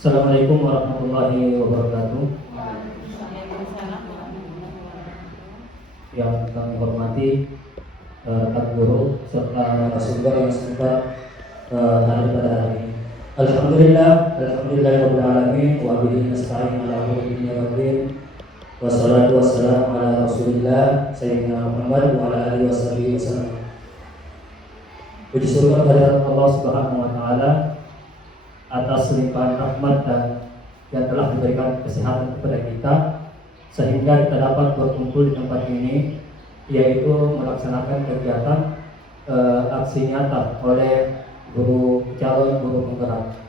Assalamualaikum warahmatullahi wabarakatuh. Yang kami hormati rekan guru serta narasumber yang sempat hadir pada hari ini. Alhamdulillahirabbil alamin wa bihi nasta'in ala umuri dunya waddin. Wassalatu wassalamu ala Rasulillah sayyidina Muhammad wa ala alihi wasallam. Puji syukur kehadirat Allah Subhanahu wa taala atas limpahan rahmat dan yang telah memberikan kesehatan kepada kita sehingga kita dapat berkumpul di tempat ini, yaitu melaksanakan kegiatan aksi nyata oleh calon guru penggerak.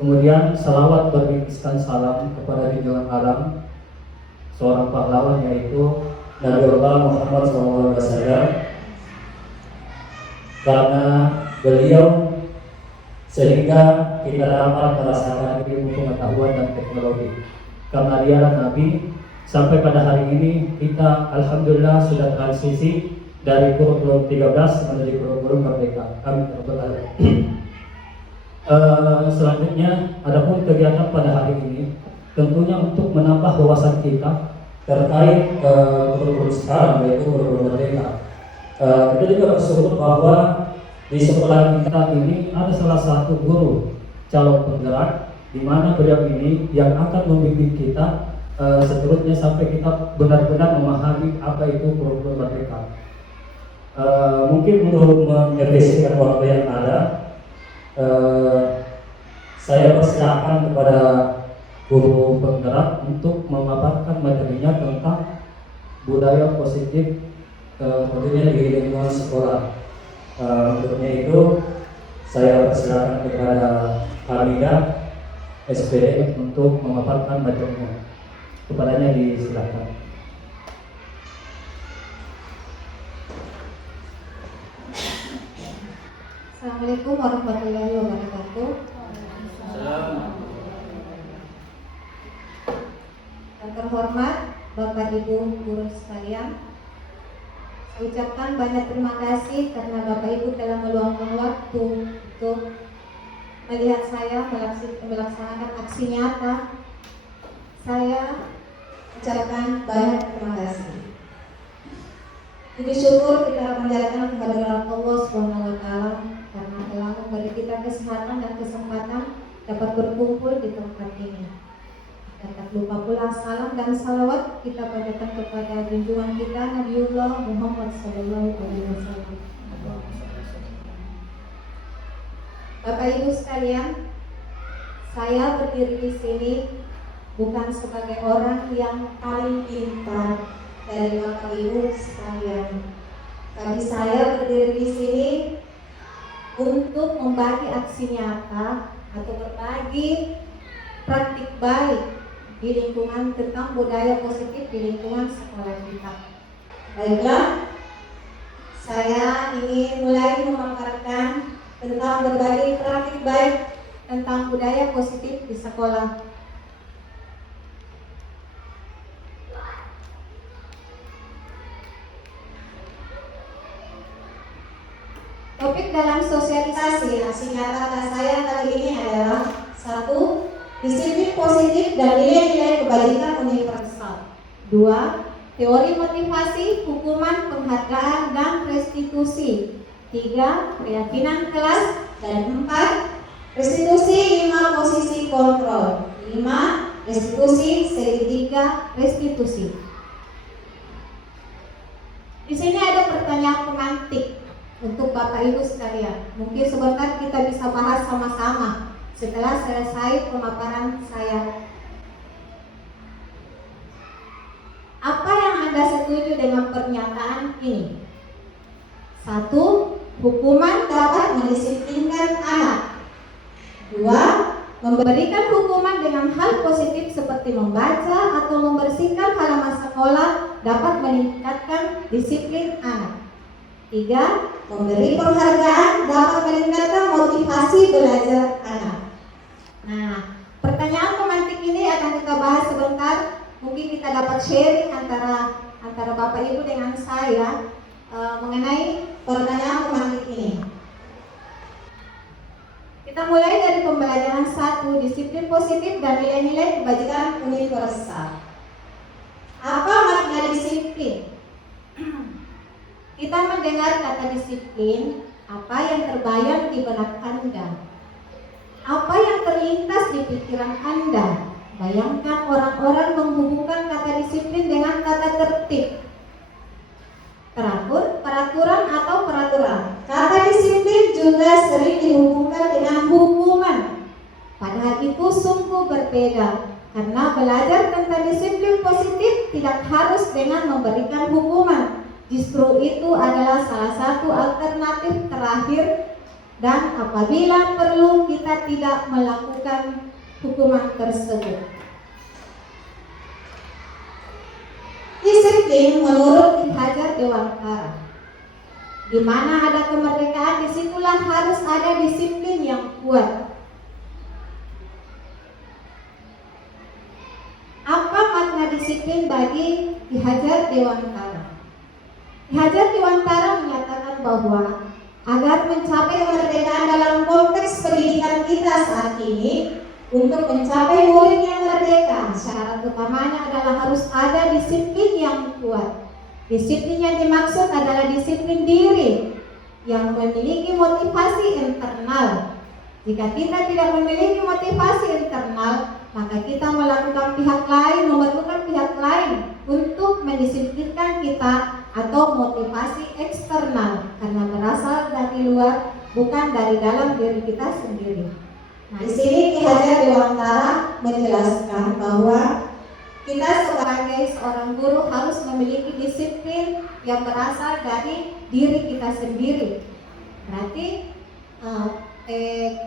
Kemudian salawat beririsan salam kepada junjungan alam seorang pahlawan, yaitu Nabi Allah Muhammad SAW, karena beliau sehingga kita dapat merasakan ilmu pengetahuan dan teknologi. Karena dialah Nabi, sampai pada hari ini kita alhamdulillah sudah transisi dari kurikulum 13 menjadi kurikulum merdeka. Kami terberkati. Selanjutnya, adapun kegiatan pada hari ini tentunya untuk menambah wawasan kita terkait kurikulum sekarang, yaitu kurikulum merdeka. Kita juga bersyukur bahwa di sekolah kita ini ada salah satu guru calon penggerak, di mana beliau ini yang akan membimbing kita seterusnya sampai kita benar-benar memahami apa itu kurikulum merdeka. Mungkin untuk menyelesaikan waktu yang ada, saya persilakan kepada guru penggerak untuk memaparkan materinya tentang budaya positif tentunya di lingkungan sekolah. Untuknya itu saya persilakan kepada Hamidah SPD untuk memaparkan materinya. Kepadanya disilakan. Assalamualaikum warahmatullahi wabarakatuh. Yang terhormat Bapak Ibu guru sekalian, saya ucapkan banyak terima kasih karena Bapak Ibu telah meluangkan waktu untuk melihat saya melaksanakan aksi nyata. Saya ucapkan banyak terima kasih. Puji syukur kita menjalankan kehadiran Allah SWT karena telah memberi kita kesehatan dan kesempatan dapat berkumpul di tempat ini. Dan tak lupa pula salam dan salawat kita panjatkan kepada junjungan kita Nabiullah Muhammad SAW. Bapak Ibu sekalian, saya berdiri di sini bukan sebagai orang yang paling pintar dari Bapak Ibu sekalian, tapi saya berdiri di sini untuk membagi aksi nyata atau berbagi praktik baik di lingkungan tentang budaya positif di lingkungan sekolah kita. Baiklah, saya ingin mulai memaparkan tentang berbagi praktik baik tentang budaya positif di sekolah. Topik dalam sosialisasi aksi nyata saya kali ini adalah 1. Disiplin positif dan nilai-nilai kebajikan universal. 2. Teori motivasi, hukuman, penghargaan, dan restitusi. 3. Keyakinan kelas. Dan 4. Restitusi 5 posisi kontrol. 5. Restitusi segitiga restitusi. Di sini ada pertanyaan pemantik untuk Bapak Ibu sekalian. Mungkin sebentar kita bisa bahas sama-sama setelah selesai pemaparan saya. Apa yang Anda setuju dengan pernyataan ini? 1. Hukuman dapat mendisiplinkan anak. 2. Memberikan hukuman dengan hal positif seperti membaca atau membersihkan halaman sekolah dapat meningkatkan disiplin anak. 3. Memberi penghargaan dapat meningkatkan motivasi belajar anak. Nah, pertanyaan pemantik ini akan kita bahas sebentar. Mungkin kita dapat sharing antara Bapak Ibu dengan saya mengenai pertanyaan pemantik ini. Kita mulai dari pembelajaran 1, disiplin positif dan nilai-nilai kebajikan universal. Apa makna disiplin? Kita mendengar kata disiplin, apa yang terbayang di benak Anda? Apa yang terlintas di pikiran Anda? Bayangkan orang-orang menghubungkan kata disiplin dengan kata tertib, teratur, peraturan atau peraturan. Kata disiplin juga sering dihubungkan dengan hukuman. Padahal itu sungguh berbeda, karena belajar tentang disiplin positif tidak harus dengan memberikan hukuman. Justru itu adalah salah satu alternatif terakhir, dan apabila perlu kita tidak melakukan hukuman tersebut. Disiplin menurut Ki Hajar Dewantara, di mana ada kemerdekaan, disitulah harus ada disiplin yang kuat. Apa makna disiplin bagi Ki Hajar Dewantara? Ki Hajar Dewantara menyatakan bahwa agar mencapai kemerdekaan dalam konteks pendidikan kita saat ini, untuk mencapai murid yang merdeka, syarat utamanya adalah harus ada disiplin yang kuat. Disiplin yang dimaksud adalah disiplin diri yang memiliki motivasi internal. Jika kita tidak memiliki motivasi internal, maka kita memerlukan pihak lain untuk mendisiplinkan kita, atau motivasi eksternal karena berasal dari luar, bukan dari dalam diri kita sendiri. Nah, di sini Ki Hajar Dewantara menjelaskan bahwa kita sebagai seorang guru harus memiliki disiplin yang berasal dari diri kita sendiri. Berarti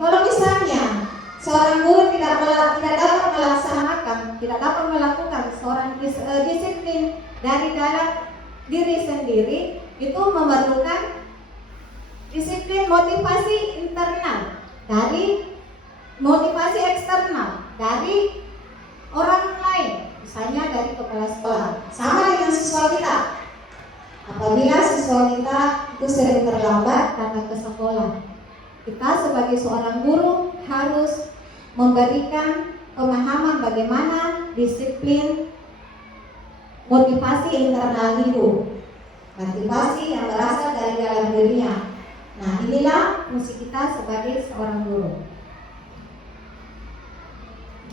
kalau misalnya seorang guru tidak dapat melakukan seorang disiplin dari dalam diri sendiri, itu memerlukan disiplin motivasi internal dari motivasi eksternal dari orang lain, misalnya dari kepala sekolah. Sama dengan siswa kita. Apabila siswa kita itu sering terlambat karena ke sekolah, kita sebagai seorang guru harus memberikan pemahaman bagaimana disiplin motivasi internal itu, motivasi yang berasal dari dalam dirinya. Nah, inilah fungsi kita sebagai seorang guru.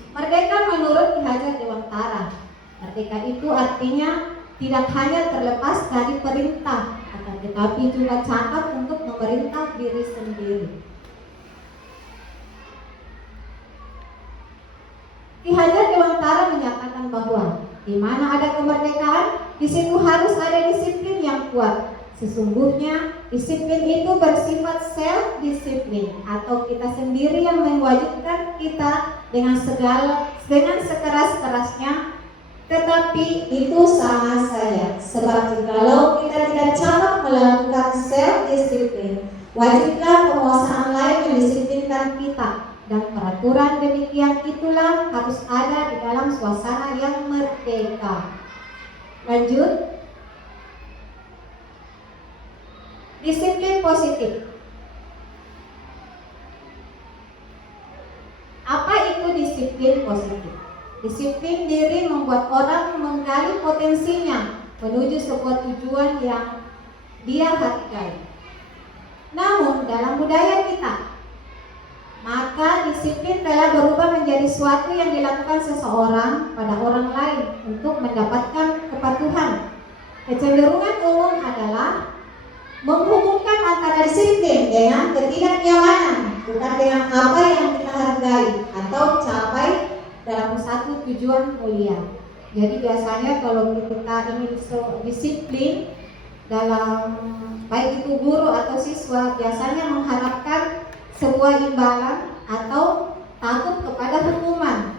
Merdeka menurut Ki Hajar Dewantara, merdeka itu artinya tidak hanya terlepas dari perintah, akan tetapi juga cakap untuk memerintah diri sendiri. Ki Hajar Dewantara menyatakan bahwa di mana ada kemerdekaan, di situ harus ada disiplin yang kuat. Sesungguhnya disiplin itu bersifat self-disiplin, atau kita sendiri yang mewajibkan kita dengan sekeras-kerasnya. Tetapi itu sama saja, sebab jikalau kita tidak cakap melakukan self-disiplin, wajiblah penguasaan lain mendisiplinkan kita. Dan peraturan demikian itulah harus ada di dalam suasana yang merdeka. Lanjut. Disiplin positif. Apa itu disiplin positif? Disiplin diri membuat orang menggali potensinya menuju sebuah tujuan yang dia hargai. Namun dalam budaya kita, maka disiplin telah berubah menjadi suatu yang dilakukan seseorang pada orang lain untuk mendapatkan kepatuhan. Kecenderungan umum adalah menghubungkan antara disiplin dengan ketidaknyamanan, bukan dengan apa yang kita hargai atau capai dalam satu tujuan mulia. Jadi biasanya kalau kita ingin disiplin dalam baik itu guru atau siswa, biasanya mengharapkan sebuah imbalan atau takut kepada hukuman.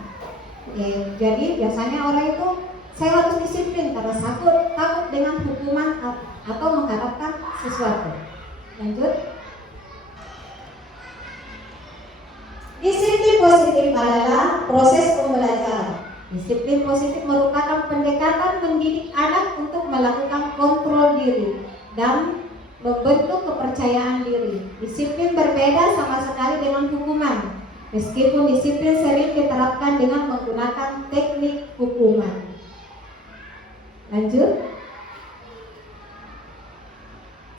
Jadi biasanya orang itu, saya harus disiplin karena takut dengan hukuman atau mengharapkan sesuatu. Lanjut. Disiplin positif adalah proses pembelajaran. Disiplin positif merupakan pendekatan mendidik anak untuk melakukan kontrol diri dan membentuk kepercayaan diri. Disiplin berbeda sama sekali dengan hukuman. meskipun disiplin sering diterapkan dengan menggunakan teknik hukuman. Lanjut.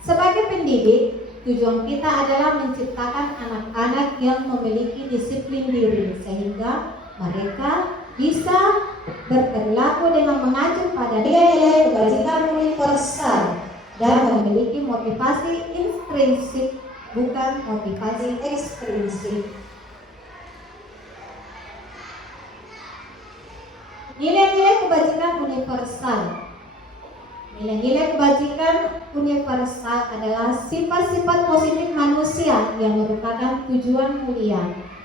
Sebagai pendidik, tujuan kita adalah menciptakan anak-anak yang memiliki disiplin diri sehingga mereka bisa berperilaku dengan mengacu pada nilai-nilai kebajikan universal dan memiliki motivasi intrinsik, bukan motivasi ekstrinsik. Nilai-nilai kebajikan universal. Nilai-nilai kebajikan universal adalah sifat-sifat positif manusia yang merupakan tujuan mulia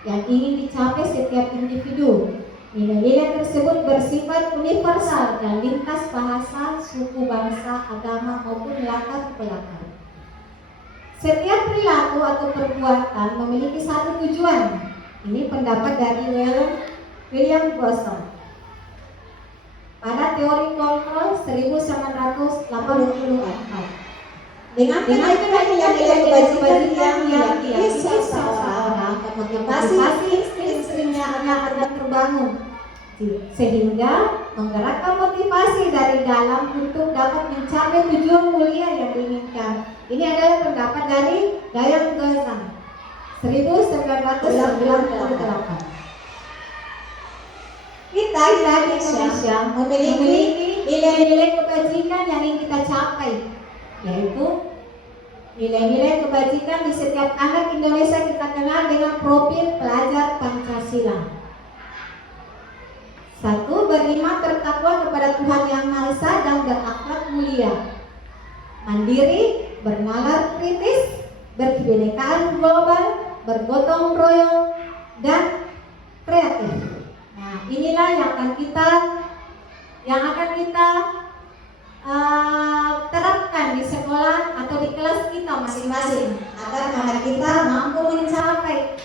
yang ingin dicapai setiap individu. Nilai-nilai tersebut bersifat universal dan lintas bahasa, suku, bangsa, agama maupun latar belakang. Setiap perilaku atau perbuatan memiliki satu tujuan. Ini pendapat dari William Gibson. Pada teori kontrol 1984. Dengan nilai-nilai kebajikan yang diyakini seseorang, motivasi instingnya akan terbangun, sehingga menggerakkan motivasi dari dalam untuk dapat mencapai tujuan mulia yang diinginkan. Ini adalah pendapat dari William Gibson 1998. Kita di Indonesia memiliki nilai-nilai kebajikan yang ingin kita capai, yaitu nilai-nilai kebajikan di setiap anak Indonesia kita kenal dengan profil pelajar Pancasila. 1. Beriman bertakwa kepada Tuhan Yang Maha Esa dan berakhlak mulia. Mandiri, bernalar kritis, berkebinekaan global, bergotong royong, dan kreatif. Nah, inilah yang akan kita terapkan di sekolah atau di kelas kita masing-masing agar anak kita mampu mencapai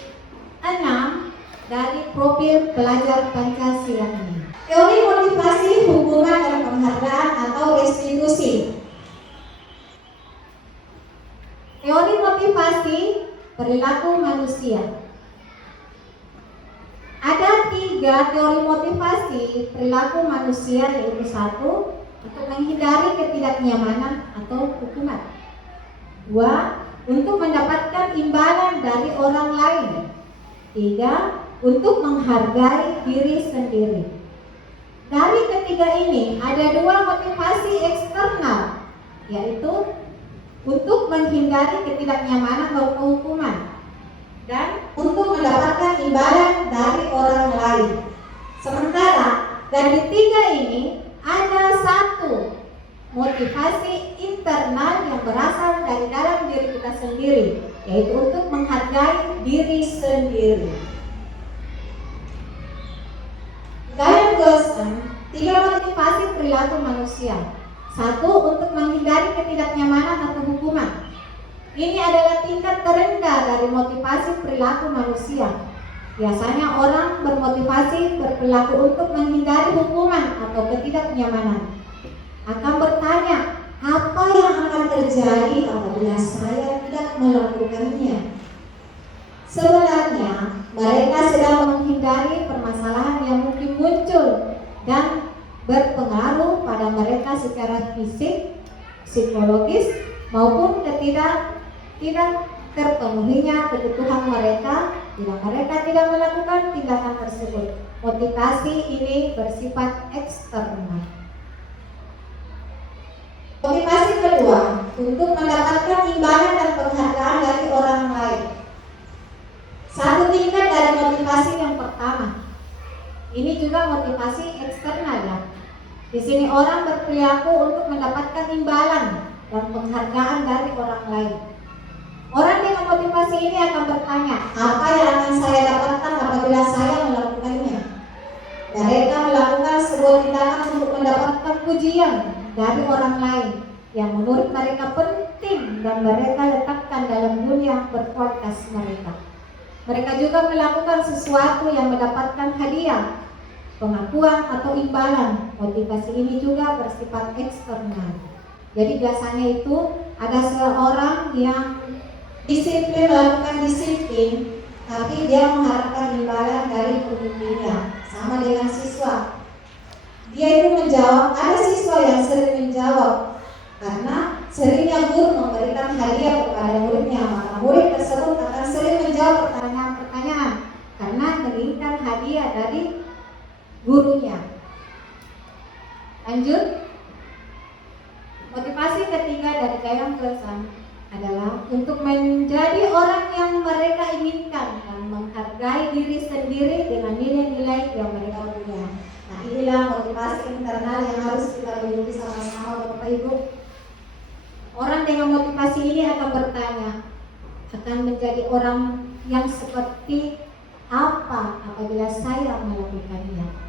6 dari profil pelajar Pancasila ini. Teori motivasi, hubungan dan penghargaan atau restitusi. Teori motivasi perilaku manusia. Ada 3 teori motivasi perilaku manusia, yaitu 1. Untuk menghindari ketidaknyamanan atau hukuman. 2. Untuk mendapatkan imbalan dari orang lain. 3. Untuk menghargai diri sendiri. Dari ketiga ini ada 2 motivasi eksternal, yaitu untuk menghindari ketidaknyamanan atau hukuman dan untuk mendapatkan imbalan dari orang lain. Sementara dari 3 ini ada 1 motivasi internal yang berasal dari dalam diri kita sendiri, yaitu untuk menghargai diri sendiri. William Gibson, 3 motivasi perilaku manusia. 1. Untuk menghindari ketidaknyamanan atau hukuman. Ini adalah tingkat terendah dari motivasi perilaku manusia. Biasanya orang bermotivasi berperilaku untuk menghindari hukuman atau ketidaknyamanan. Akan bertanya, apa yang akan terjadi apabila saya tidak melakukannya? Sebenarnya mereka sedang menghindari permasalahan yang mungkin muncul dan berpengaruh pada mereka secara fisik, psikologis maupun tidak terpenuhinya kebutuhan mereka bila mereka tidak melakukan tindakan tersebut. Motivasi ini bersifat eksternal. Motivasi kedua, untuk mendapatkan imbalan dan penghargaan dari orang lain. 1 tingkat dari motivasi yang pertama. Ini juga motivasi eksternal ya. Di sini orang berperilaku untuk mendapatkan imbalan dan penghargaan dari orang lain. Orang dengan motivasi ini akan bertanya, apa yang akan saya dapatkan apabila saya melakukannya? Mereka melakukan sebuah tindakan untuk mendapatkan pujian dari orang lain yang menurut mereka penting dan mereka letakkan dalam dunia berkualitas mereka. Mereka juga melakukan sesuatu yang mendapatkan hadiah, pengakuan atau imbalan. Motivasi ini juga bersifat eksternal. Jadi biasanya itu ada seorang yang disiplin, melakukan disiplin tapi dia mengharapkan imbalan dari pemimpinnya. Sama dengan siswa, dia itu menjawab. Ada siswa yang sering menjawab karena seringnya guru memberikan hadiah kepada muridnya, maka murid tersebut akan sering menjawab pertanyaan-pertanyaan karena menginginkan hadiah dari gurunya. Lanjut. Motivasi ketiga dari Gayam Kelsan adalah untuk menjadi orang yang mereka inginkan dan menghargai diri sendiri dengan nilai-nilai yang mereka punya. Nah, inilah motivasi internal yang harus kita miliki sama-sama, Bapak Ibu. Orang dengan motivasi ini akan bertanya, akan menjadi orang yang seperti apa apabila saya melakukannya.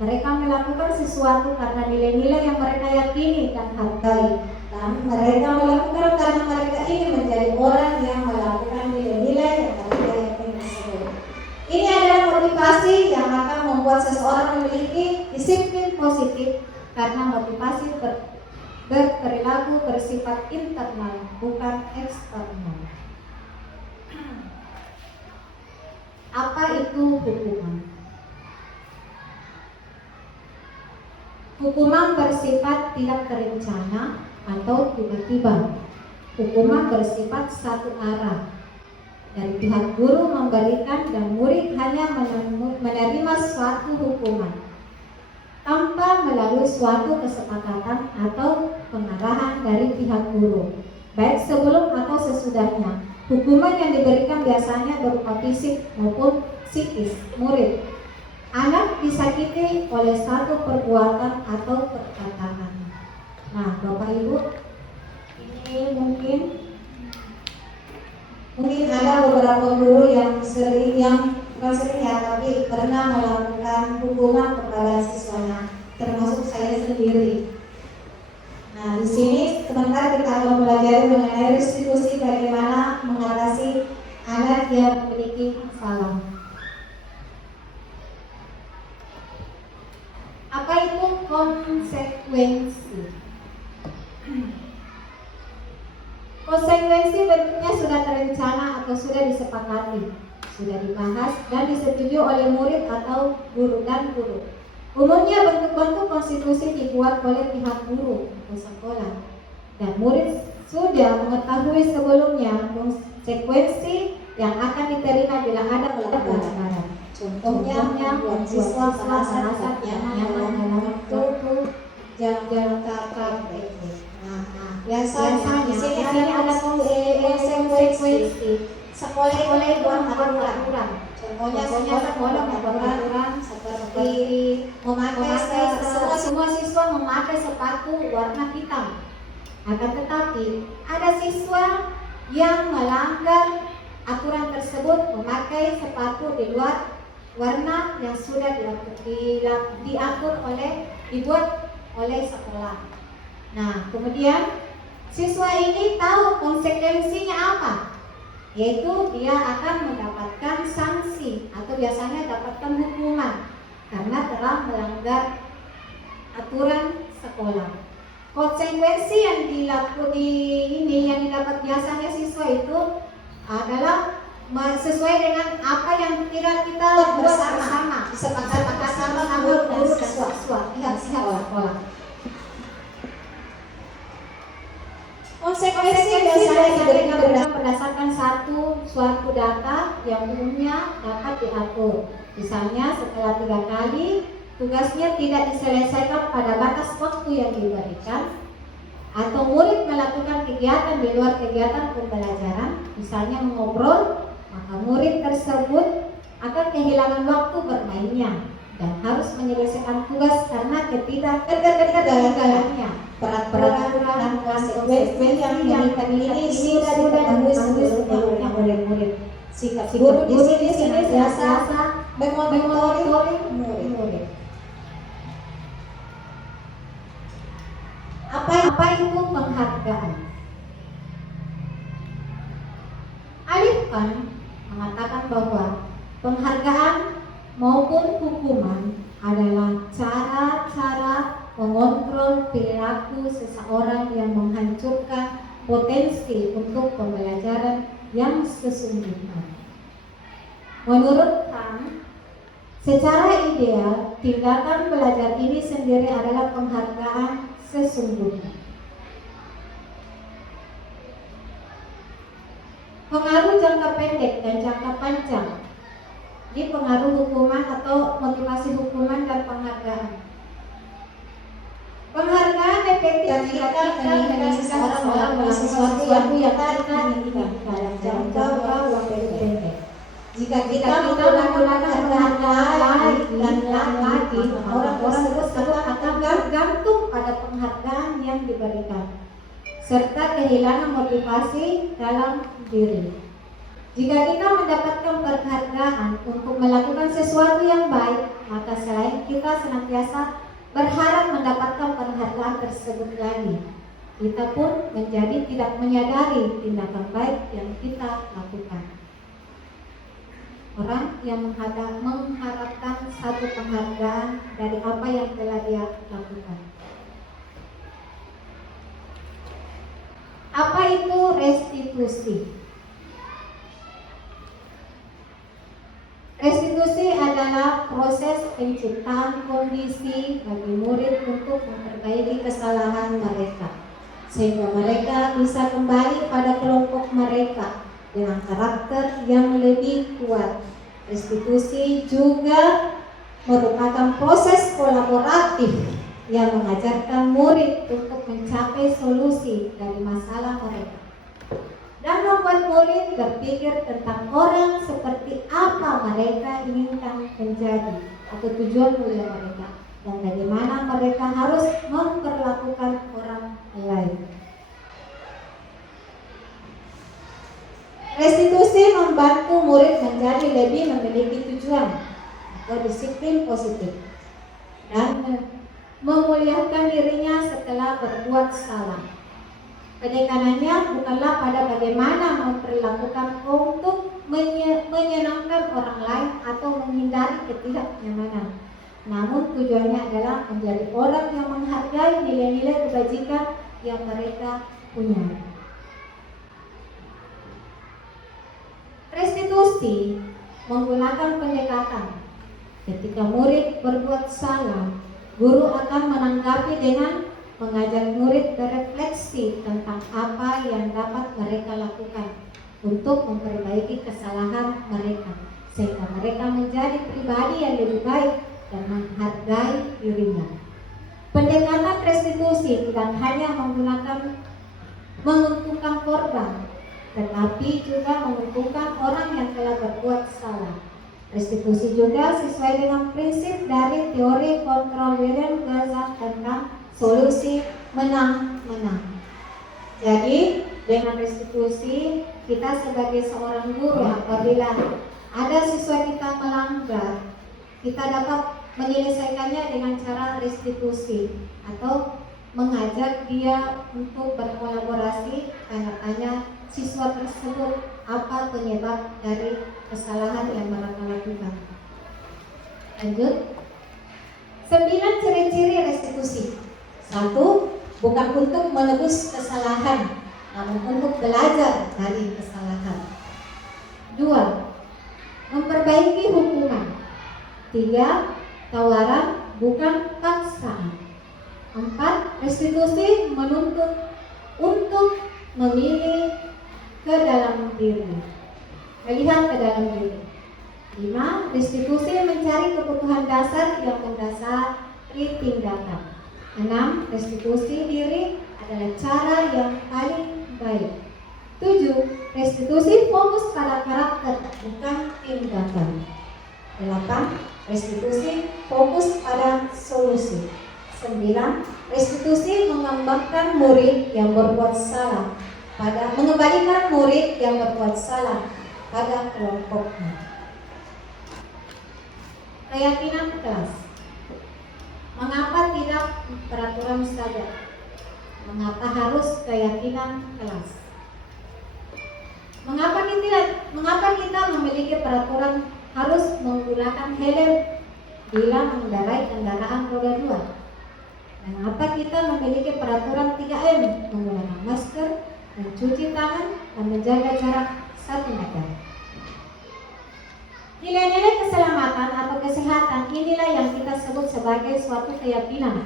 Mereka melakukan sesuatu karena nilai-nilai yang mereka yakini dan hargai, dan mereka melakukan karena mereka ingin menjadi orang yang melakukan nilai-nilai yang mereka yakini tersebut. Ini adalah motivasi yang akan membuat seseorang memiliki disiplin positif, karena motivasi berperilaku bersifat internal, bukan eksternal. Apa itu hukuman? Hukuman bersifat tidak terencana atau tiba-tiba. Hukuman bersifat satu arah. Dari pihak guru memberikan dan murid hanya menerima suatu hukuman tanpa melalui suatu kesepakatan atau pengarahan dari pihak guru, baik sebelum atau sesudahnya. Hukuman yang diberikan biasanya berupa fisik maupun psikis murid. Anak disakiti oleh satu perbuatan atau perkataan. Nah, Bapak Ibu, ini mungkin ada beberapa guru yang bukan sering ya, tapi pernah melakukan hukuman kepada siswanya, termasuk saya sendiri. Nah, di sini sebentar kita akan belajar mengenai restitusi, bagaimana mengatasi anak yang memiliki salah. Apa itu konsekuensi? Konsekuensi bentuknya sudah terencana atau sudah disepakati, sudah dibahas dan disetujui oleh murid atau guru dan guru. Umumnya bentuk-bentuk konstitusi dibuat oleh pihak guru atau sekolah, dan murid sudah mengetahui sebelumnya konsekuensi yang akan diterima bila ada pelanggaran. Contohnya membuat siswa merasa nyaman dalam waktu jam-jam KKP. Nah, biasanya di sini ada konsekuensi. Sekolah buat aturan. Contohnya sekolah membuat aturan seperti memakai semua siswa memakai sepatu warna hitam. Akan tetapi ada siswa yang melanggar aturan tersebut, memakai sepatu di luar warna yang sudah dibuat oleh sekolah. Nah, kemudian siswa ini tahu konsekuensinya apa, yaitu dia akan mendapatkan sanksi atau biasanya dapatkan hukuman karena telah melanggar aturan sekolah. Konsekuensi yang didapat biasanya siswa itu adalah sesuai dengan apa yang tidak kita buat bersama, disepakati sama guru dan siswa pihak sekolah. Konsekuensi biasanya diberikan berdasarkan suatu data yang umumnya dapat diatur. Misalnya setelah 3 kali tugasnya tidak diselesaikan pada batas waktu yang diberikan, atau murid melakukan kegiatan di luar kegiatan pembelajaran, misalnya mengobrol, maka murid tersebut akan kehilangan waktu bermainnya dan harus menyelesaikan tugas karena ketidakgagalannya. Peraturan dan konsekuensi yang ini sudah diketahui sebelumnya oleh murid. Sikap guru di sini senantiasa memonitoring murid. Apa itu penghargaan? Alifan mengatakan bahwa penghargaan maupun hukuman adalah cara-cara mengontrol perilaku seseorang yang menghancurkan potensi untuk pembelajaran yang sesungguhnya. Menurut Kant, secara ideal, tindakan belajar ini sendiri adalah penghargaan sesungguhnya. Pengaruh jangka pendek dan jangka panjang. Ini pengaruh hukuman atau motivasi hukuman dan penghargaan. Penghargaan efektif jika kita menginginkan seseorang melakukan sesuatu yang kita inginkan dalam jangka waktu pendek. Jika kita menggunakan penghargaan dan lagi, orang-orang tersebut akan bergantung pada penghargaan yang diberikan, serta kehilangan motivasi dalam diri. Jika kita mendapatkan penghargaan untuk melakukan sesuatu yang baik, maka selain kita senantiasa berharap mendapatkan penghargaan tersebut lagi, kita pun menjadi tidak menyadari tindakan baik yang kita lakukan. Orang yang mengharapkan satu penghargaan dari apa yang telah dia lakukan. Apa itu restitusi? Restitusi adalah proses penciptaan kondisi bagi murid untuk memperbaiki kesalahan mereka, sehingga mereka bisa kembali pada kelompok mereka dengan karakter yang lebih kuat. Restitusi juga merupakan proses kolaboratif yang mengajarkan murid untuk mencapai solusi dari masalah mereka dan membuat murid berpikir tentang orang seperti apa mereka inginkan menjadi atau tujuan mulia mereka dan bagaimana mereka harus memperlakukan orang lain. Restitusi membantu murid menjadi lebih memiliki tujuan atau disiplin positif dan memuliakan dirinya setelah berbuat salah. Penekanannya bukanlah pada bagaimana memperlakukan untuk menyenangkan orang lain atau menghindari ketidaknyamanan, namun tujuannya adalah menjadi orang yang menghargai nilai-nilai kebajikan yang mereka punya. Restitusi menggunakan pendekatan. Ketika murid berbuat salah, guru akan menanggapi dengan mengajak murid berefleksi tentang apa yang dapat mereka lakukan untuk memperbaiki kesalahan mereka, sehingga mereka menjadi pribadi yang lebih baik dan menghargai dirinya. Pendekatan restitusi tidak hanya menguntungkan korban, tetapi juga menguntungkan orang yang telah berbuat salah. Restitusi juga sesuai dengan prinsip dari teori kontrol William Gaza tentang solusi menang-menang. Jadi dengan restitusi, kita sebagai seorang guru apabila ada siswa kita melanggar, kita dapat menyelesaikannya dengan cara restitusi atau mengajak dia untuk berkolaborasi, tanya-tanya siswa tersebut apa penyebab dari kesalahan yang mereka lakukan. Lanjut. 9 ciri-ciri restitusi. 1. Bukan untuk menebus kesalahan, namun untuk belajar dari kesalahan. 2. Memperbaiki hukuman. 3. Tawaran bukan paksaan. 4. Restitusi menuntut untuk memilih ke dalam diri, melihat ke dalam diri. 5. Restitusi mencari kebutuhan dasar yang mendasari tindakan. 6. Restitusi diri adalah cara yang paling baik. 7. Restitusi fokus pada karakter, bukan tindakan. 8. Restitusi fokus pada solusi. 9. Restitusi mengembalikan murid yang berbuat salah pada kelompoknya. Keyakinan kelas. Mengapa tidak peraturan saja? Mengapa harus keyakinan kelas? Mengapa kita memiliki peraturan harus menggunakan helm bila mengendarai kendaraan roda 2? Mengapa kita memiliki peraturan 3M, menggunakan masker, mencuci tangan, dan menjaga jarak 1 meter? Nilai-nilai keselamatan atau kesehatan inilah yang kita sebut sebagai suatu keyakinan,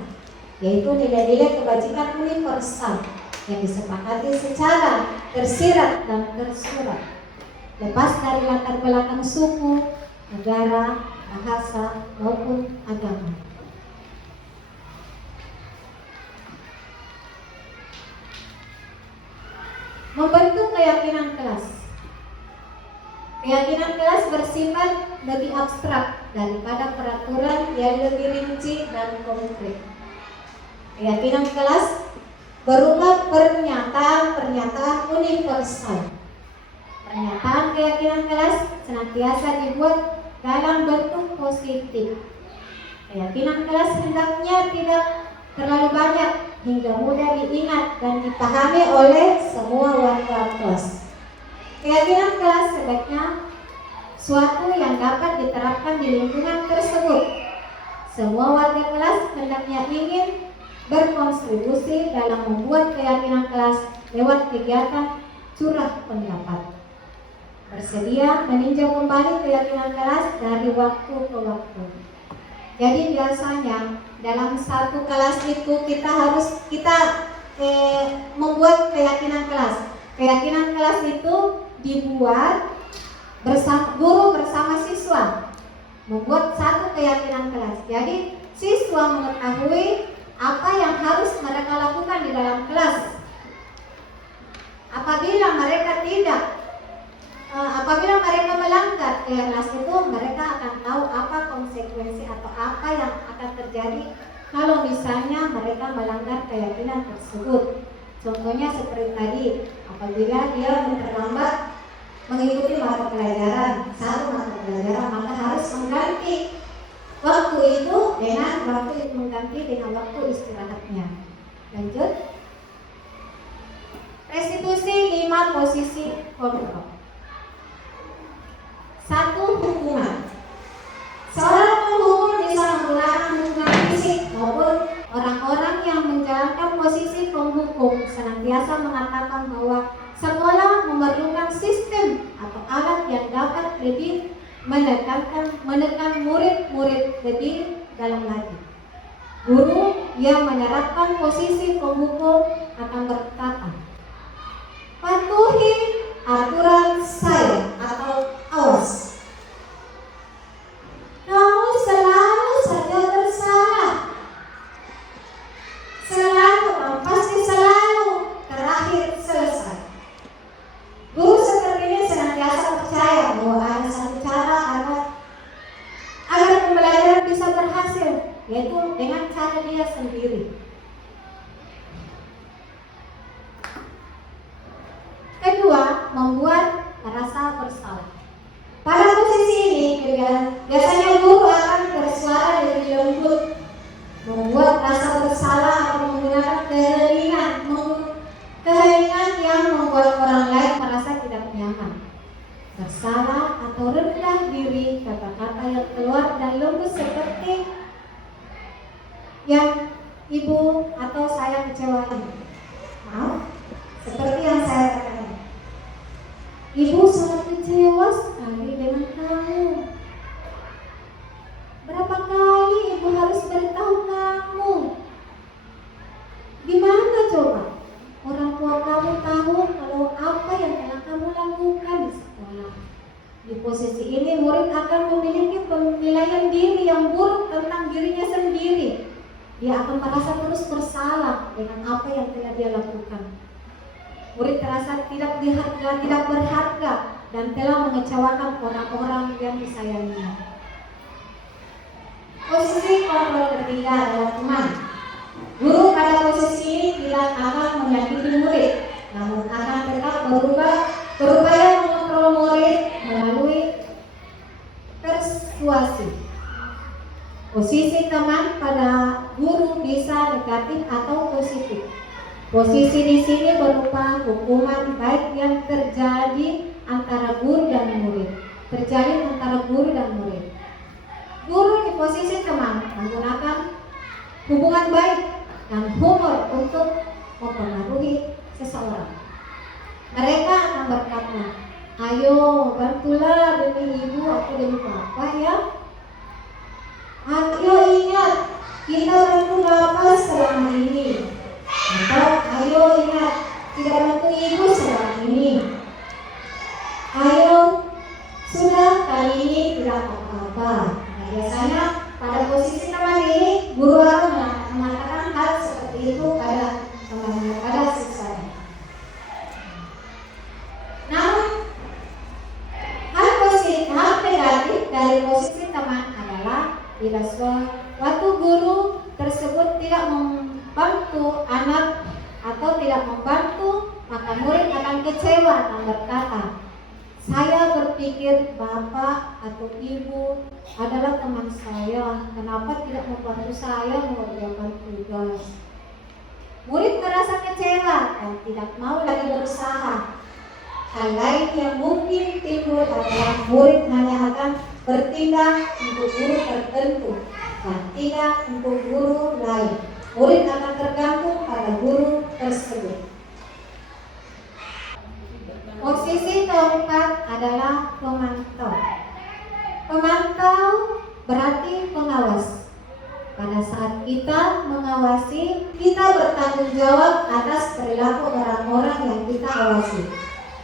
yaitu nilai-nilai kebajikan universal yang disepakati secara tersirat dan tersurat, lepas dari latar belakang suku, negara, bahasa, maupun agama. Membentuk keyakinan kelas. Keyakinan kelas bersifat lebih abstrak daripada peraturan yang lebih rinci dan konkret. Keyakinan kelas berupa pernyataan-pernyataan universal. Pernyataan keyakinan kelas senantiasa dibuat dalam bentuk positif. Keyakinan kelas hendaknya tidak terlalu banyak hingga mudah diingat dan dipahami oleh semua warga kelas. Keyakinan kelas sebaiknya suatu yang dapat diterapkan di lingkungan tersebut. Semua warga kelas hendaknya ingin berkontribusi dalam membuat keyakinan kelas lewat kegiatan curah pendapat. Bersedia meninjau kembali keyakinan kelas dari waktu ke waktu. Jadi biasanya dalam satu kelas itu kita membuat keyakinan kelas. Keyakinan kelas itu dibuat guru bersama siswa, membuat satu keyakinan kelas. Jadi siswa mengetahui apa yang harus mereka lakukan di dalam kelas. Apabila mereka melanggar kelas itu, mereka akan tahu apa konsekuensi atau apa yang akan terjadi kalau misalnya mereka melanggar keyakinan tersebut. Contohnya seperti tadi, apabila dia terlambat mengikuti mata pelajaran, satu mata pelajaran, maka harus mengganti waktu itu dengan waktu istirahatnya. Lanjut. Restitusi 5 posisi kontrol. 1. Hukuman. Seorang penghukum bisa menggunakan hukuman fisik maupun orang-orang yang menjalankan posisi penghukum senantiasa mengatakan bahwa sekolah memerlukan sistem atau alat yang dapat lebih menekan murid-murid lebih dalam lagi. Guru yang menerapkan posisi penghukum akan berkata, patuhi aturan saya atau awas. Kamu selalu saja bersalah. Pasti selalu terakhir selesai. Guru seperti ini senantiasa percaya bahwa ada satu cara agar pembelajaran bisa berhasil, yaitu dengan cara dia sendiri. Kedua, membuat merasa bersalah. Pada posisi ini, biasanya guru akan bersuara lebih lembut, membuat rasa bersalah atau menggunakan keheningan yang membuat orang lain merasa tidak nyaman. Bersalah atau rendah diri, kata-kata yang keluar dan lembut seperti yang ibu atau saya kecewakan. Maaf, seperti yang saya katakan. Ibu sangat kecewa sekali dengan kamu. Berapa kali ibu harus beritahu kamu? Gimana coba? Orang tua kamu tahu kalau apa yang telah kamu lakukan di sekolah. Di posisi ini murid akan memiliki penilaian diri yang buruk tentang dirinya sendiri. Dia akan merasa terus bersalah dengan apa yang telah dia lakukan. Murid terasa tidak berharga dan telah mengecewakan orang-orang yang disayanginya. Posisi kontrol ketiga adalah teman. Guru pada posisi ini tidak akan menyakiti murid, namun akan tetap berupaya mengontrol murid melalui persuasi. Posisi teman pada guru bisa negatif atau positif. Posisi di sini berupa hukuman baik yang terjadi antara guru dan murid. Guru di posisi teman menggunakan hubungan baik dan humor untuk mempengaruhi seseorang. Mereka akan berkata, ayo bantulah demi ibu atau demi bapak. dari posisi teman adalah bila suatu guru tersebut tidak membantu anak atau tidak membantu, maka murid akan kecewa dan berkata, saya berpikir bapak atau ibu adalah teman saya, kenapa tidak membantu saya mengerjakan tugas? Murid merasa kecewa dan tidak mau lagi berusaha. Hal lain yang mungkin timbul adalah murid hanya akan bertindak untuk guru tertentu dan tidak untuk guru lain. Murid akan tergantung pada guru tersebut. Posisi keempat adalah pemantau. Pemantau berarti pengawas. Pada saat kita mengawasi, kita bertanggung jawab atas perilaku orang-orang yang kita awasi.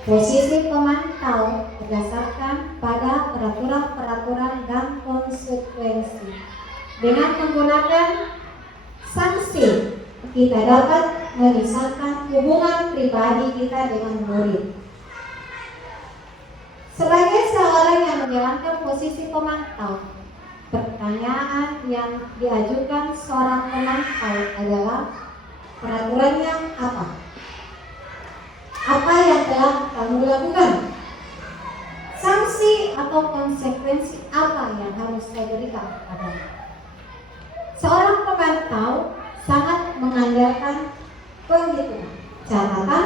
Posisi pemantau berdasarkan pada peraturan-peraturan dan konsekuensi. Dengan menggunakan sanksi, kita dapat memisahkan hubungan pribadi kita dengan murid. Sebagai seorang yang menjalankan posisi pemantau, pertanyaan yang diajukan seorang pemantau adalah peraturannya apa? Apa yang telah kamu lakukan? Sanksi atau konsekuensi apa yang harus saya berikan padamu? Seorang pemantau sangat mengandalkan penghitungan, catatan,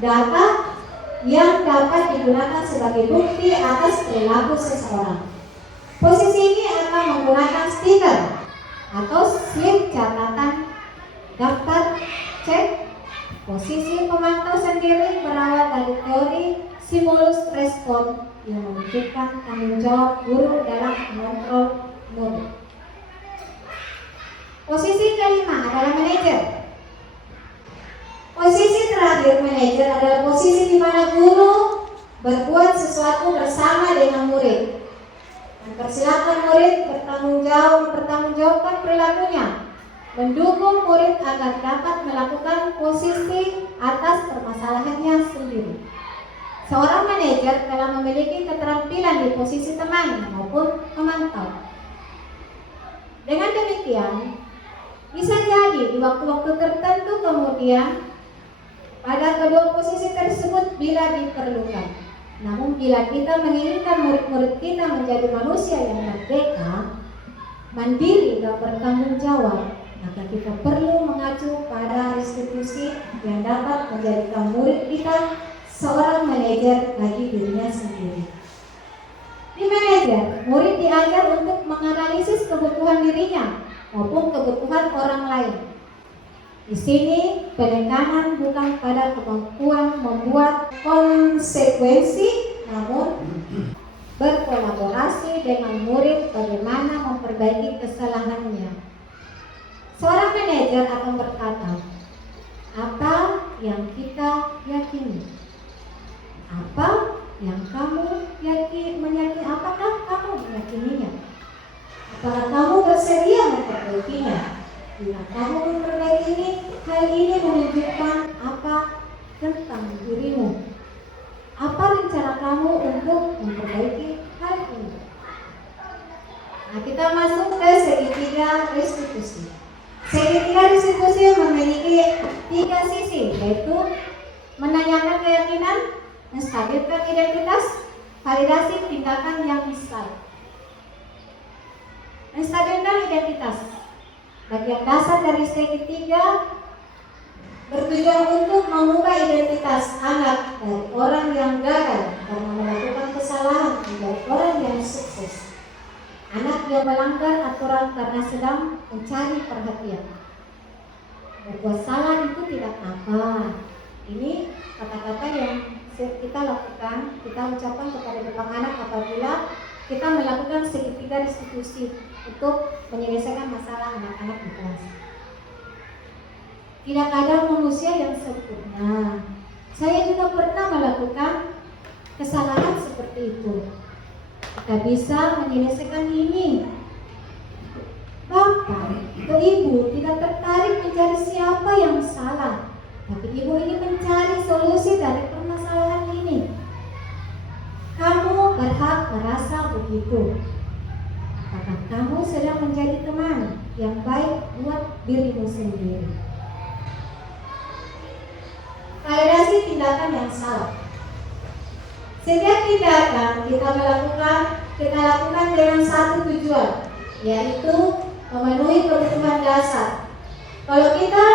data yang dapat digunakan sebagai bukti atas perilaku seseorang. Posisi ini akan menggunakan stiker atau slip catatan daftar cek. Posisi pemantau sendiri berawal dari teori stimulus respon yang menunjukkan tanggung jawab guru dalam mengontrol murid. Posisi kelima adalah manajer. Posisi terakhir manajer adalah posisi di mana guru berbuat sesuatu bersama dengan murid. Mempersilahkan murid bertanggungjawabkan perilakunya, mendukung murid agar dapat melakukan posisi atas permasalahannya sendiri. Seorang manajer telah memiliki keterampilan di posisi teman maupun pemantau. Dengan demikian, bisa jadi di waktu-waktu tertentu kemudian pada kedua posisi tersebut bila diperlukan. Namun bila kita menginginkan murid-murid kita menjadi manusia yang merdeka, mandiri dan bertanggung jawab, maka kita perlu mengacu pada institusi yang dapat menjadikan murid kita seorang manajer bagi dirinya sendiri. Di manajer, murid diajar untuk menganalisis kebutuhan dirinya maupun kebutuhan orang lain. Di sini penekanan bukan pada kemampuan membuat konsekuensi, namun berkolaborasi dengan murid bagaimana memperbaiki kesalahannya. Seorang manajer akan berkata, apa yang kita yakini? Apa yang kamu meyakini? Apakah kamu meyakininya? Apakah kamu bersedia memperbaikinya? Bila kamu memperbaiki ini, hal ini menunjukkan apa tentang dirimu? Apa rencana kamu untuk memperbaiki hal ini? Nah, kita masuk ke segitiga restitusi. Segitiga restitusi memiliki 3 sisi, yaitu menanyakan keyakinan, menstabilkan identitas, validasi tindakan yang bisa. Menstabilkan identitas. Bagian dasar dari segitiga bertujuan untuk mengubah identitas anak dari orang yang gagal karena melakukan kesalahan menjadi orang yang sukses. Anak yang melanggar aturan karena sedang mencari perhatian. Berbuat salah itu tidak apa. Ini kata-kata yang kita lakukan, kita ucapkan kepada depan anak apabila kita melakukan segitiga restitusi untuk menyelesaikan masalah anak-anak di kelas. Tidak ada manusia yang sempurna. Saya juga pernah melakukan kesalahan seperti itu. Kita bisa menyelesaikan ini. Bapak atau ibu tidak tertarik mencari siapa yang salah, tapi ibu ingin mencari solusi dari permasalahan ini. Kamu berhak merasa begitu. apakah kamu sedang menjadi teman yang baik buat dirimu sendiri? Validasi tindakan yang salah. Setiap tindakan kita lakukan dengan satu tujuan, yaitu memenuhi kebutuhan dasar. Kalau kita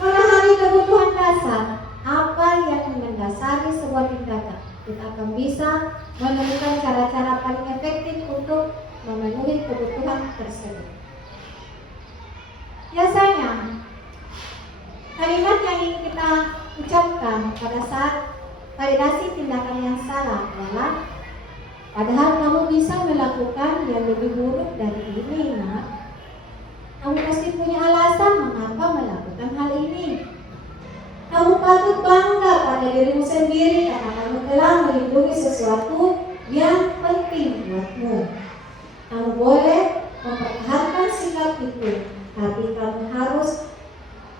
memahami kebutuhan dasar, apa yang mendasari sebuah tindakan, kita akan bisa menemukan cara-cara paling efektif untuk memenuhi kebutuhan tersebut. Biasanya kalimat yang ingin kita ucapkan pada saat validasi tindakan yang salah adalah, padahal kamu bisa melakukan yang lebih buruk dari ini, nak. Kamu pasti punya alasan mengapa melakukan hal ini. Kamu patut bangga pada dirimu sendiri karena kamu telah melindungi sesuatu yang penting buatmu. Kamu boleh mempertahankan sikap itu, tapi kamu harus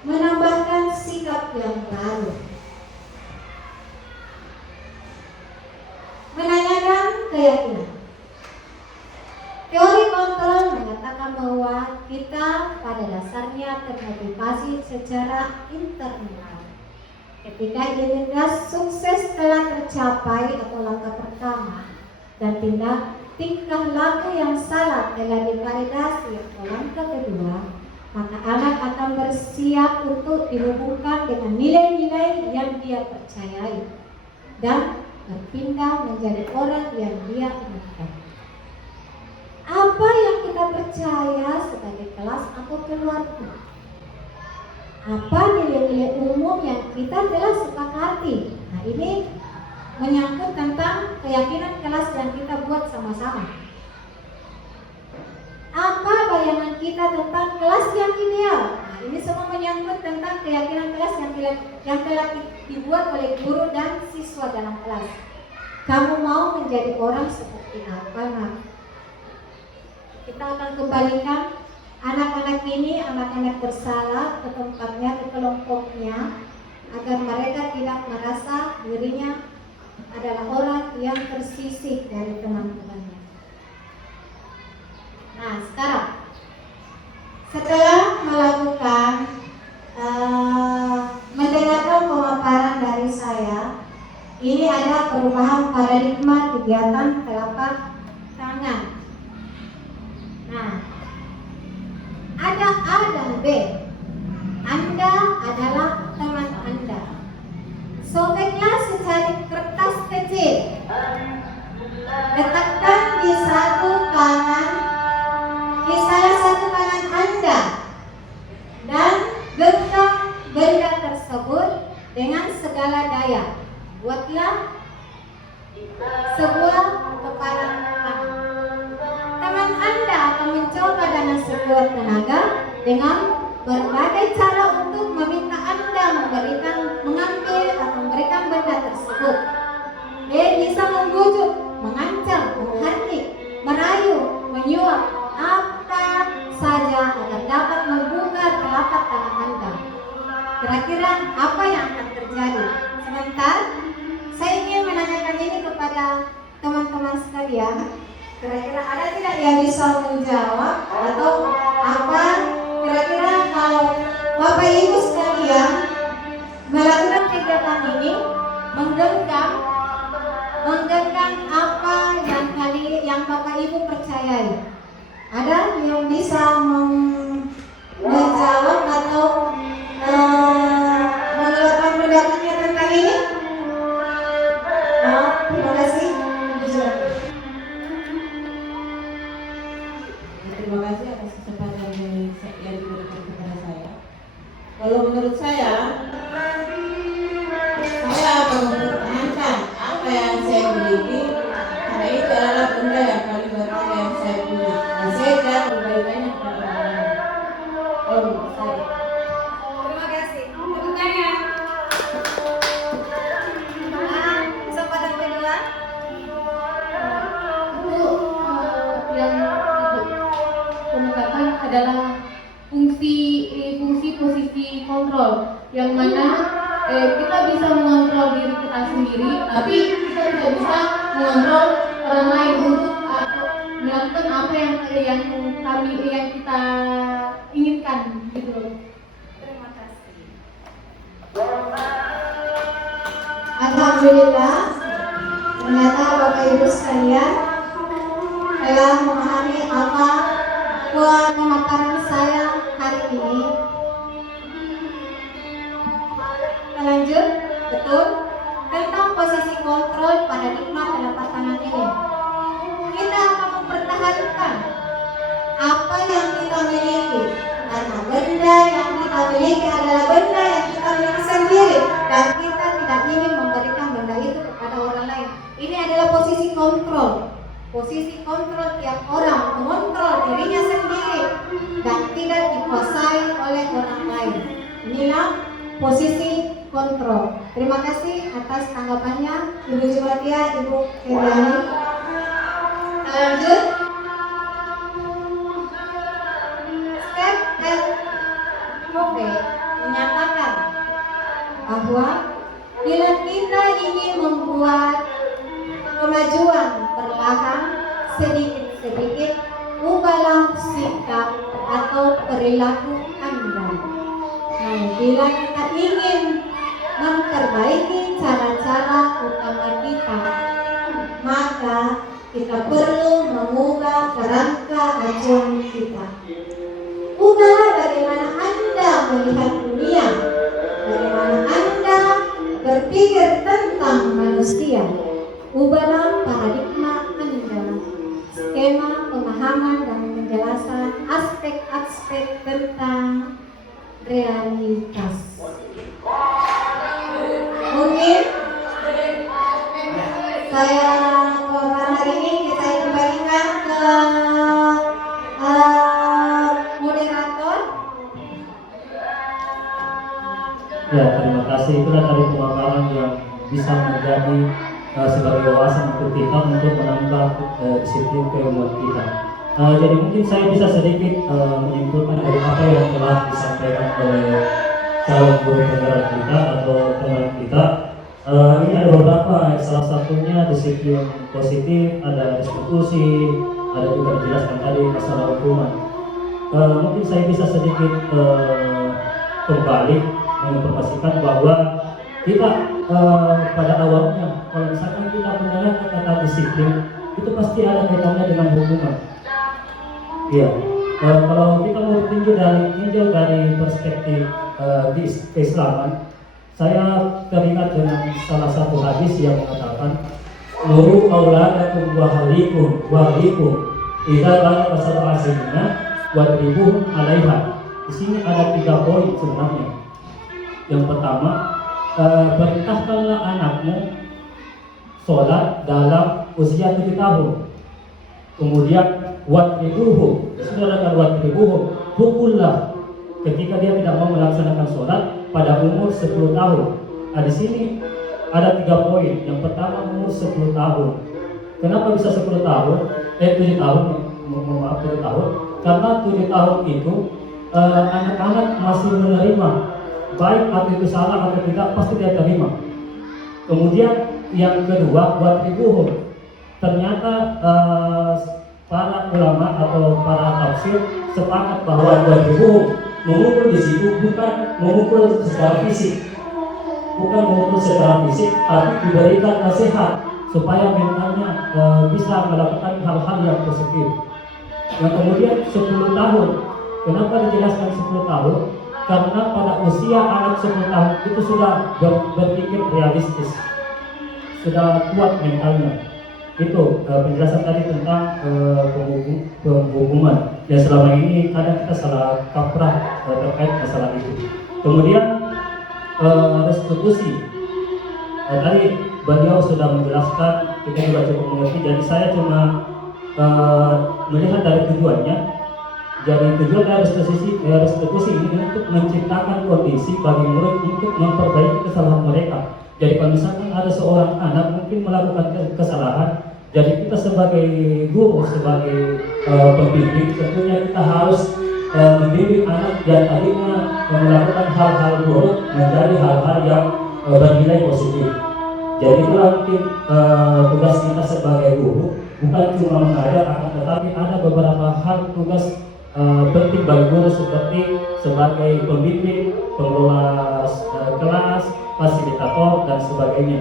menambahkan sikap yang baru. Menanyakan keyakinan. Teori kontrol mengatakan bahwa kita pada dasarnya termotivasi secara internal. Ketika identitas sukses telah tercapai atau langkah pertama dan tingkah laku yang salah telah divalidasi atau langkah kedua, maka anak akan bersiap untuk dihubungkan dengan nilai-nilai yang dia percayai dan berpindah menjadi orang yang dia inginkan. Apa yang kita percaya sebagai kelas atau keluarga? Apa nilai-nilai umum yang kita telah sepakati? Nah, ini menyangkut tentang keyakinan kelas yang kita buat sama-sama. Apa bayangan kita tentang kelas yang ideal? Nah, ini semua menyangkut tentang keyakinan kelas yang telah dibuat oleh guru dan siswa dalam kelas. Kamu mau menjadi orang seperti apa, nak? Kita akan kembalikan anak-anak ini, anak-anak bersalah, ke tempatnya, ke kelompoknya, agar mereka tidak merasa dirinya adalah orang yang tersisih dari teman-temannya. Nah, sekarang setelah melakukan mendengarkan pemaparan dari saya, ini ada perubahan paradigma kegiatan telapak tangan. Nah, ada A dan B. Anda adalah teman Anda. Sobeklah secari kertas kecil. Letakkan di salah satu tangan Anda dan genggam benda tersebut dengan segala daya. Buatlah sebuah kepalan tangan. Teman Anda akan mencoba dengan sekuat tenaga dengan berbagai cara untuk meminta Anda mengambil atau memberikan benda tersebut. Dia bisa membujuk, mengancam, menghardik, merayu, menyuap, apa saja agar dapat membuka telapak tangan Anda. Kira-kira apa yang akan terjadi? Sebentar, saya ingin menanyakan ini kepada teman-teman sekalian. Kira-kira ada tidak yang bisa menjawab atau apa? Kira-kira kalau Bapak Ibu sekalian melakukan kegiatan ini, menggenggam apa yang Bapak Ibu percayai, ada yang bisa menjawab atau mengeluarkan pendapatnya tentang ini? Terima kasih. Terima kasih atas kesempatan yang diberikan kepada saya. Kalau menurut saya akan mempertahankan apa yang saya miliki, karena itu adalah benda yang paling berharga yang saya punya. Dan saya tidak berbagi banyak kepada orang lain. Kalau menurut saya. Terima kasih. Tepukannya. Kesempatan kedua. Yang kemukakan adalah fungsi posisi kontrol, yang mana kita bisa mengontrol diri kita sendiri, tapi kita tidak bisa mengontrol orang lain untuk yang kita inginkan gitu loh. Terima kasih. Alhamdulillah, ternyata Bapak Ibu sekalian telah memahami apa pemaparan saya hari ini. Kita lanjut, betul, tentang posisi kontrol paradigma pendapatan ini. Kita akan mempertahankan apa yang kita miliki, karena benda yang kita miliki adalah benda yang kita miliki sendiri, dan kita tidak ingin memberikan benda itu kepada orang lain. Ini adalah posisi kontrol. Posisi kontrol tiap orang mengontrol dirinya sendiri dan tidak dikuasai oleh orang lain. Inilah posisi kontrol. Terima kasih atas tanggapannya Ibu Jumatia, Ibu Feriani. Lanjut. Step L. Covey menyatakan bahwa bila kita ingin membuat kemajuan perlahan, sedikit-sedikit, ubahlah sikap atau perilaku Anda. Nah, bila kita ingin memperbaiki cara-cara utama kita, maka kita perlu mengubah kerangka acuan kita. Ubahlah bagaimana Anda melihat dunia, bagaimana Anda berpikir tentang manusia. Ubahlah paradigma Anda, skema pemahaman dan penjelasan aspek-aspek tentang realitas. Mungkin saya hari ini kita kembalikan ke moderator. Ya, terima kasih. Itulah tadi pemaparan yang bisa menjadi sebagai wawasan untuk kita untuk menambah disiplin keilmuan kita. Jadi mungkin saya bisa sedikit menyimpulkan dari apa yang telah disampaikan oleh calon guru negara kita atau teman kita. Ini ada beberapa, salah satunya disiplin positif, ada restitusi, ada juga dijelaskan tadi masalah hukuman. Mungkin saya bisa sedikit kembali menginformasikan bahwa kita pada awalnya kalau misalkan kita mendengar kata disiplin itu pasti ada kaitannya dengan hukuman. Iya. Kalau kita mau tinjau dari perspektif di keislaman, saya teringat dengan salah satu hadis yang mengatakan nuru auladakum wa ahlikum idza balagha sab'a sinina wadribuhum 'alaiha. Di sini ada 3 poin sebenarnya. Yang pertama, perintahkanlah anakmu sholat dalam usia 7 tahun. Kemudian wadribuhum, saudara wadribuhum, pukullah ketika dia tidak mau melaksanakan sholat pada umur 10 tahun. Nah, di sini ada 3 poin. Yang pertama, umur 10 tahun. Kenapa bisa 10 tahun? 7 tahun, maaf 7 tahun. Karena 7 tahun itu anak-anak masih menerima baik atau itu salah atau tidak, pasti dia terima. Kemudian yang kedua, wadribuhum. Ternyata para ulama atau para tafsir sepakat bahwa wadribuhum memukul di situ bukan memukul secara fisik, tapi diberikan nasihat supaya mentalnya bisa melakukan hal-hal yang positif. Yang kemudian 10 tahun. Kenapa dijelaskan 10 tahun? Karena pada usia anak 10 tahun itu sudah berpikir realistis, sudah kuat mentalnya. Itu penjelasan tadi tentang penghukuman yang selama ini kadang kita salah kaprah terkait masalah itu. Kemudian restitusi, tadi beliau sudah menjelaskan, kita juga cukup mengerti. Jadi saya cuma melihat dari tujuannya. Jadi tujuan dari restitusi ini untuk menciptakan kondisi bagi murid untuk memperbaiki kesalahan mereka. Jadi kalau misalkan ada seorang anak mungkin melakukan kesalahan, jadi kita sebagai guru, sebagai pembimbing, tentunya kita harus membimbing anak yang tadinya melakukan hal-hal buruk menjadi hal-hal yang bernilai positif. Jadi itulah mungkin tugas kita sebagai guru bukan cuma mengajar, akan tetapi ada beberapa hal tugas penting bagi guru seperti sebagai pembimbing, pengelola kelas, fasilitator dan sebagainya.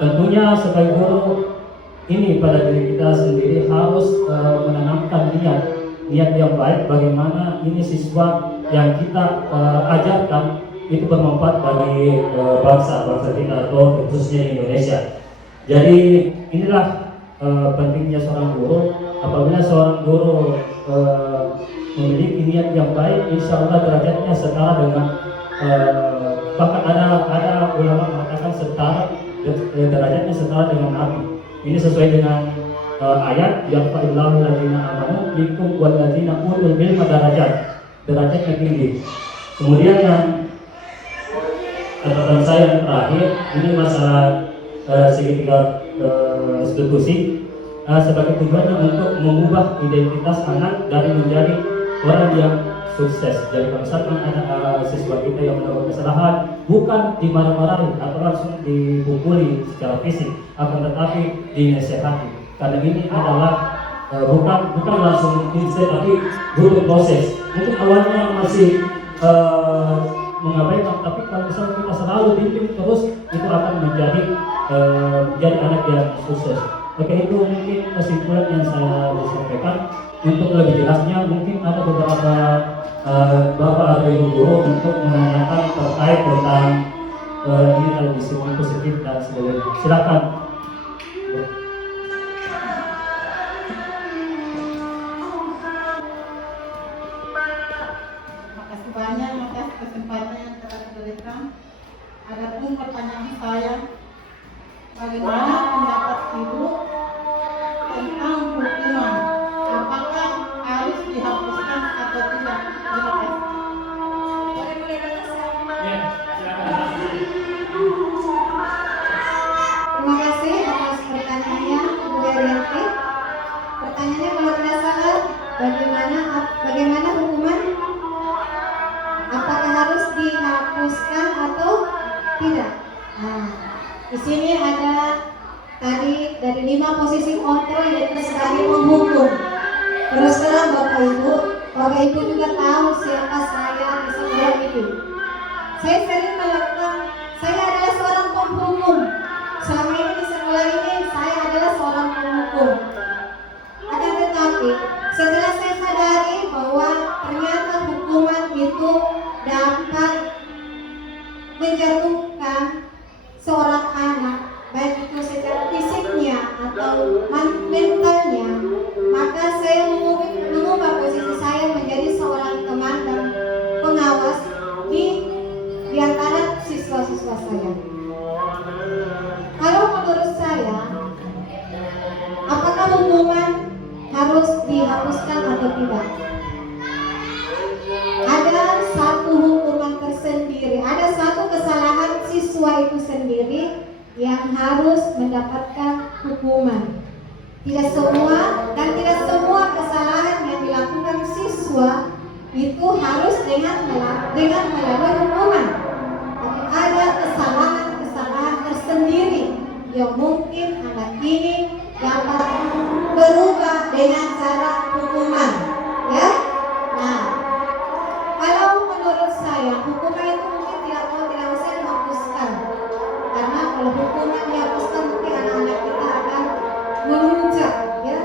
Tentunya sebagai guru ini pada diri kita sendiri harus menanamkan niat yang baik bagaimana ini siswa yang kita ajarkan itu bermanfaat bagi bangsa kita atau khususnya Indonesia. Jadi inilah pentingnya seorang guru. Apabila seorang guru memiliki niat yang baik, insya Allah derajatnya setara dengan bahkan ada ulama mengatakan derajatnya setara dengan Nabi. Ini sesuai dengan ayat yarfa'illahu alladziina aamanu minkum walladziina utul ilma darajat. Derajatnya tinggi. Kemudian yang catatan saya yang terakhir ini masalah segitiga institusi. Sebagai tujuannya untuk mengubah identitas anak dari menjadi orang yang sukses. Jadi kalau misalkan ada siswa kita yang melakukan kesalahan, bukan dimarah-marahi atau langsung dipukuli secara fisik, akan tetapi dinasihati. Karena ini adalah bukan langsung instan, tapi butuh proses. Mungkin awalnya masih mengabaikan, tapi kalau misalnya kita selalu bimbing terus, itu akan menjadi anak yang sukses. Oke, itu mungkin kesimpulan yang saya bisa sampaikan. Untuk lebih jelasnya mungkin ada beberapa bapak atau ibu guru untuk menanyakan terkait tentang ini adalah disiplin positif dan sebagainya. Silakan. Makasih banyak atas kesempatan yang telah diberikan. Adapun pertanyaan saya, bagaimana pendapat Ibu tentang hukuman? Apakah harus dihapuskan atau tidak? Terima kasih. Terima kasih atas pertanyaannya, Bu Herianti. Pertanyaannya kalau tidak salah, bagaimana hukuman? Apakah harus dihapuskan atau tidak? Nah, di sini ada tadi dari 5 posisi kontrol yaitu sebagai penghukum. Terus terang Bapak Ibu juga tahu siapa saya di sekolah ini. Saya sering melakukan, saya adalah seorang penghukum. Selama ini di sekolah ini saya adalah seorang penghukum. Akan tetapi setelah saya sadari bahwa ternyata hukuman itu dapat menjatuhkan seorang anak, baik itu secara fisiknya atau mentalnya, maka saya mengubah posisi saya menjadi seorang teman dan pengawas di antara siswa-siswa saya. Kalau menurut saya, apakah hukuman harus dihapuskan atau tidak? Ada satu hukuman tersendiri, ada satu kesalahan siswa itu sendiri yang harus mendapatkan hukuman. Tidak semua kesalahan yang dilakukan siswa itu harus dengan melalui hukuman. Tapi ada kesalahan tersendiri yang mungkin anak ini dapat berubah dengan cara hukuman, ya. Nah, kalau menurut saya hukuman itu mungkin tidak bisa dihapuskan, karena kalau hukuman dihapuskan mungkin anak-anak kita akan melunjak, ya.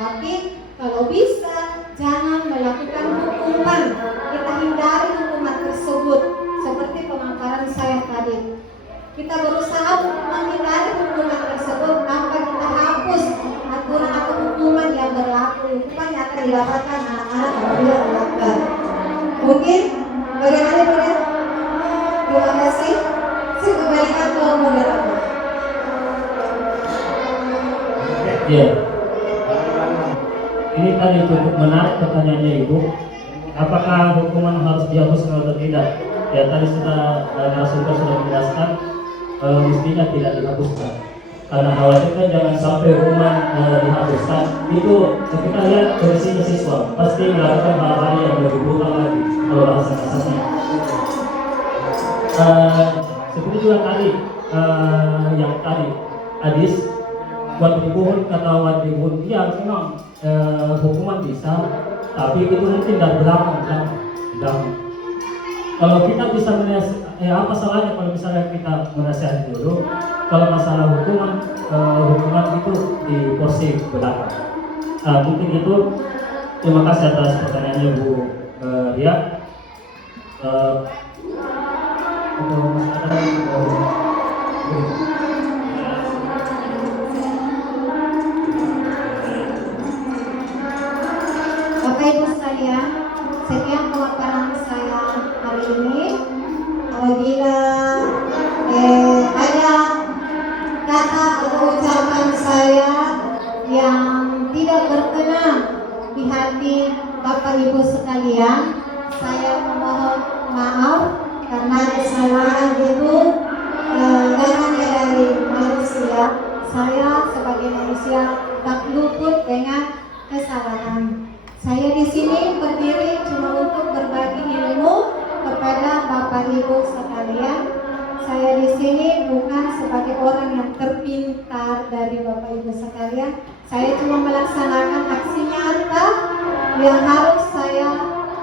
Tapi kalau bisa jangan melakukan hukuman, kita hindari hukuman tersebut. Seperti pemaparan saya tadi, kita berusaha untuk menghindari hukuman tersebut tanpa kita hapus aturan atau hukuman yang berlaku. Hukuman yang akan didapatkan anak-anak apabila melanggar. Mungkin bagaimana Bu? Terima kasih. Saya kembalikan ke moderator. Ya. Ini tadi cukup menarik pertanyaannya Ibu. Apakah hukuman harus dihapuskan atau tidak? Ya tadi narasumber sudah menjelaskan mestinya tidak dihapuskan. Karena khawatir kan jangan sampai hukuman dihapuskan. Itu kita lihat kondisinya siswa pasti melakukan hal-hal yang lebih brutal lagi kalau bahasa kasarnya. Seperti juga tadi yang tadi hadis wajibun kata wajibun ya memang hukuman bisa, tapi itu mungkin dari belakang kan. Kalau kita bisa apa salahnya kalau misalnya kita menasihati dulu. Kalau masalah hukuman itu di porsi belakang. Mungkin itu. Terima kasih atas pertanyaannya Bu Ria. Bapak Ibu sekalian, sekian pemaparan saya hari ini. Apabila ada kata atau ucapan saya yang tidak berkenan di hati Bapak Ibu sekalian, saya memohon maaf karena kesalahan itu datang dari manusia. Saya sebagai manusia tak luput dengan kesalahan. Saya di sini berdiri cuma untuk berbagi ilmu kepada Bapak Ibu sekalian. Saya di sini bukan sebagai orang yang terpintar dari Bapak Ibu sekalian. Saya cuma melaksanakan aksi nyata yang harus saya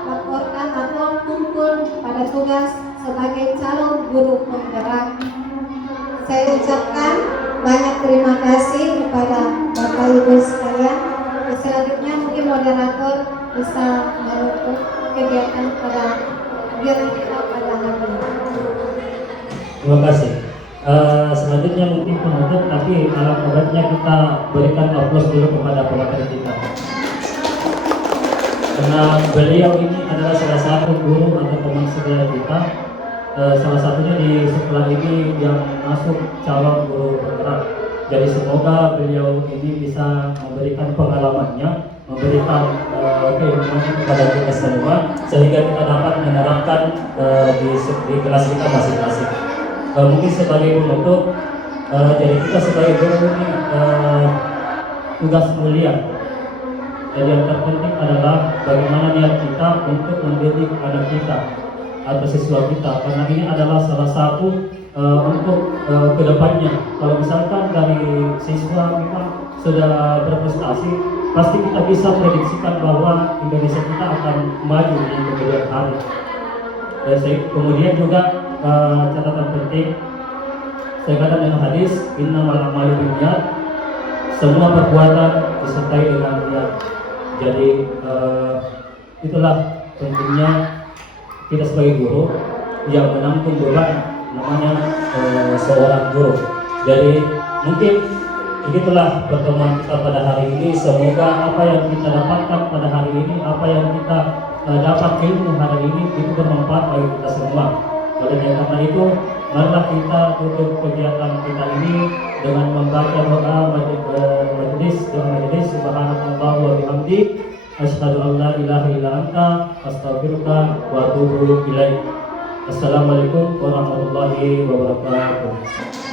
laporkan atau kumpul pada tugas sebagai calon guru penggerak. Saya ucapkan banyak terima kasih kepada Bapak Ibu sekalian. Selanjutnya mungkin moderator bisa menutup kegiatan kita pada hari ini. Terima kasih. Selanjutnya mungkin penutup, tapi alangkah baiknya kita berikan aplaus dulu kepada pemateri kita. Karena beliau ini adalah salah satu guru atau teman sekolah kita. Salah satunya di sekolah ini yang masuk calon guru penggerak. Jadi semoga beliau ini bisa memberikan pengalamannya, memberikan keilmuan kepada kita semua, sehingga kita dapat menerapkan di kelas kita masing-masing. Mungkin sebagai penutup, jadi kita sebagai guru ini tugas mulia. Jadi yang terpenting adalah bagaimana niat kita untuk mendidik anak kita atau siswa kita, karena ini adalah salah satu untuk kedepannya. Kalau misalkan dari siswa memang sudah berprestasi, pasti kita bisa prediksikan bahwa Indonesia kita akan maju di kemudian hari. Kemudian juga catatan penting, saya katakan dengan hadis, innamal a'malu binniyat, semua perbuatan disertai dengan niat. Jadi itulah pentingnya kita sebagai guru yang menampung beban namanya seorang guru. Jadi mungkin begitulah pertemuan kita pada hari ini. Semoga apa yang kita dapatkan pada hari ini, apa yang kita dapat ilmu hari ini itu bermanfaat bagi kita semua. Oleh karena itu, marilah kita tutup kegiatan kita ini dengan membaca doa majelis subhanallah wa bihamdi asyhadu an la ilaha illa anta astaghfiruka wa atubu ilaik. Assalamualaikum warahmatullahi wabarakatuh.